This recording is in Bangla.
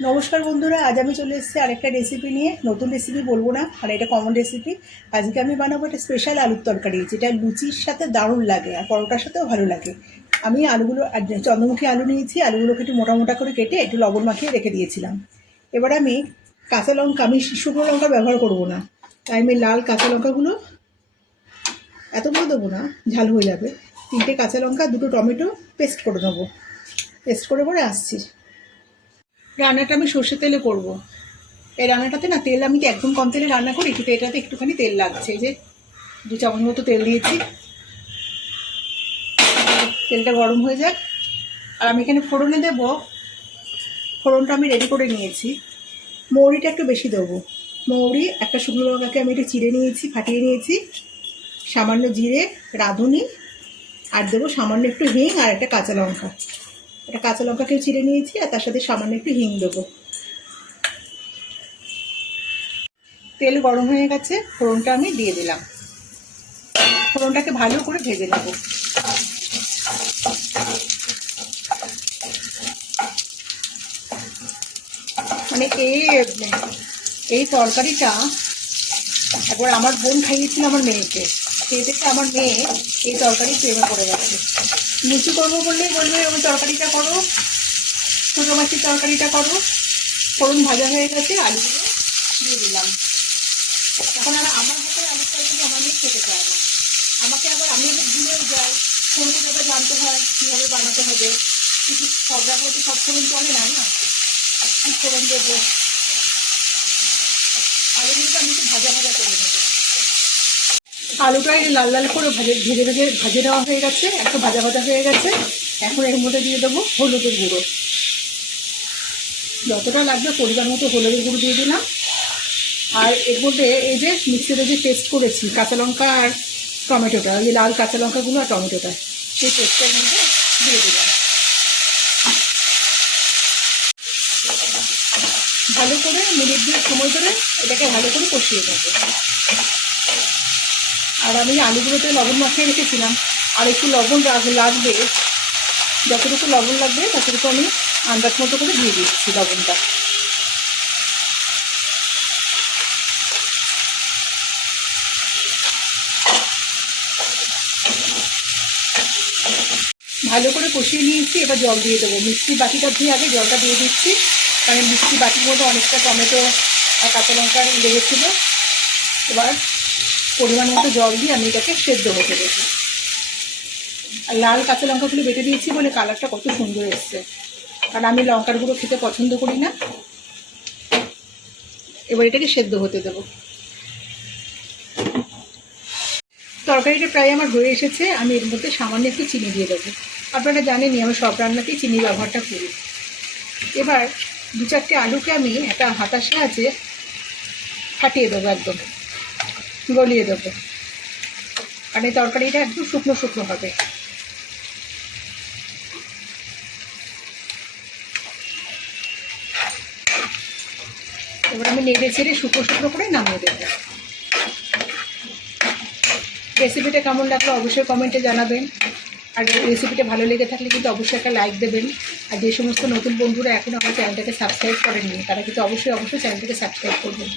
নমস্কার বন্ধুরা, আজ আমি চলে এসেছি আরেকটা রেসিপি নিয়ে। নতুন রেসিপি বলব না আর এটা কমন রেসিপি আজকে আমি বানাবো একটা স্পেশাল আলুর তরকারি, যেটা লুচির সাথে দারুণ লাগে আর পরোটার সাথেও ভালো লাগে। আমি আলুগুলো চন্দ্রমুখী আলু নিয়েছি, আলুগুলোকে একটু মোটা মোটা করে কেটে একটু লবণ মাখিয়ে রেখে দিয়েছিলাম। এবার আমি কাঁচা লঙ্কা, আমি শুকনো লঙ্কা ব্যবহার করব না। তাই আমি লাল কাঁচা লঙ্কাগুলো, এতগুলো দেবো না, ঝাল হয়ে যাবে। তিনটে কাঁচা লঙ্কা, দুটো টমেটো, পেস্ট করে নেব। পেস্ট করে করে আসছি। রান্নাটা আমি সর্ষে তেলে করব। এই রান্নাটাতে না তেল, আমি একদম কম তেলে রান্না করি? কিন্তু এটাতে একটুখানি তেল লাগছে। এই যে দু চামচ মতো তেল দিয়েছি। তেলটা গরম হয়ে যাক। আর আমি এখানে ফোড়নে দেব। ফোড়নটা আমি রেডি করে নিয়েছি। মৌরিটা একটু বেশি দেবো। মৌরি, একটা শুকনো লঙ্কাকে আমি একটু চিড়ে নিয়েছি, ফাটিয়ে নিয়েছি। সামান্য জিরে, রাঁধুনি। আর দেবো সামান্য একটু হিং আর একটা কাঁচা লঙ্কা। একটা কাঁচা লঙ্কাকেও চিড়ে নিয়েছি, আর তার সাথে সামান্য একটু হিং দেবো। তেল গরম হয়ে গেছে, ফোড়নটা আমি দিয়ে দিলাম। ফোড়নটাকে ভালো করে ভেজে নেব। মানে এই এই তরকারিটা একবার আমার বোন খাইয়েছিল আমার মেয়েকে। থেকে আমার মেয়ে এই তরকারি প্রেমে পড়ে গেছে। লুচি করব বললেই বলবে, ওই তরকারিটা করো। ছোটো মাছের তরকারিটা করো। ফোড়ন ভাজা হয়ে গেছে আলুগুলো দিয়ে দিলাম। এখন আর আমার হাতে আলুর তরকারি আমার মেয়ে খেতে চায় না। আমাকে আবার আমি ভুলেও যাই, কোন কোনোটা জানতে হয়, কীভাবে বানাতে হবে। কিছু সব তো সব ফোড়ন চলে না না? কী ফোড়ন দেবো? আলুগুলোকে আমি একটু ভাজা ভাজা করে নেব। আলুটা লাল লাল করে ভাজে, ভেজে ভেজে ভাজে দেওয়া হয়ে গেছে, একটু ভাজা ভাজা হয়ে গেছে। এখন এর মধ্যে দিয়ে দেবো হলুদের গুঁড়ো। যতটা লাগবে পরিমাণ মতো হলুদের গুঁড়ো দিয়ে দিলাম। আর এর মধ্যে এই যে মিক্সিতে যে পেস্ট করেছি, কাঁচা লঙ্কা আর টমেটোটা ওই লাল কাঁচা লঙ্কাগুলো আর টমেটোটা সেই পেস্টের মধ্যে দিয়ে দিলাম। ভালো করে মিনিট দিয়ে সময় ধরে এটাকে ভালো করে কষিয়ে দেবো আর আমি আলুগুলোতে লবণ মাখিয়ে রেখেছিলাম। আর একটু লবণ লাগবে, যতটুকু লবণ লাগবে ততটুকু আমি আন্দাজ মতো করে দিয়ে দিচ্ছি লবণটা। ভালো করে কষিয়ে নিয়েছি, এবার জল দিয়ে দেবো। মিষ্টি বাটিটা দিয়ে আগে জলটা দিয়ে দিচ্ছি, কারণ মিষ্টি বাটির মধ্যে অনেকটা টমেটো আর কাঁচা লঙ্কা লেগেছিলো এবার পরিমাণ মতো জল দিয়ে আমি এটাকে সেদ্ধ হতে দেবো আর লাল কাঁচা লঙ্কাগুলো বেটে দিয়েছি বলে কালারটা কত সুন্দর এসছে। কারণ আমি লঙ্কার গুঁড়ো খেতে পছন্দ করি না। এবার এটাকে সেদ্ধ হতে দেবো। তরকারিটা প্রায় আমার হয়ে এসেছে। আমি এর মধ্যে সামান্য একটু চিনি দিয়ে দেবো। আপনারা জানেনই, আমি সব রান্নাতেই চিনি ব্যবহারটা করি। এবার দু চারটে আলুকে আমি একটা হাতার সাহায্যে ফাটিয়ে দেবো একদম। গলিয়ে দেবো। আর এই তরকারিটা একদম শুকনো শুকনো হবে। এবার আমি নেড়ে ছেড়ে শুকনো শুকনো করে নামিয়ে দেবো। রেসিপিটা কেমন লাগল অবশ্যই কমেন্টে জানাবেন। আর রেসিপিটা ভালো লেগে থাকলে কিন্তু অবশ্যই একটা লাইক দেবেন। আর যে সমস্ত নতুন বন্ধুরা এখন আমার চ্যানেলটাকে সাবস্ক্রাইব করেননি, তারা কিন্তু অবশ্যই অবশ্যই চ্যানেলটাকে সাবস্ক্রাইব করবেন।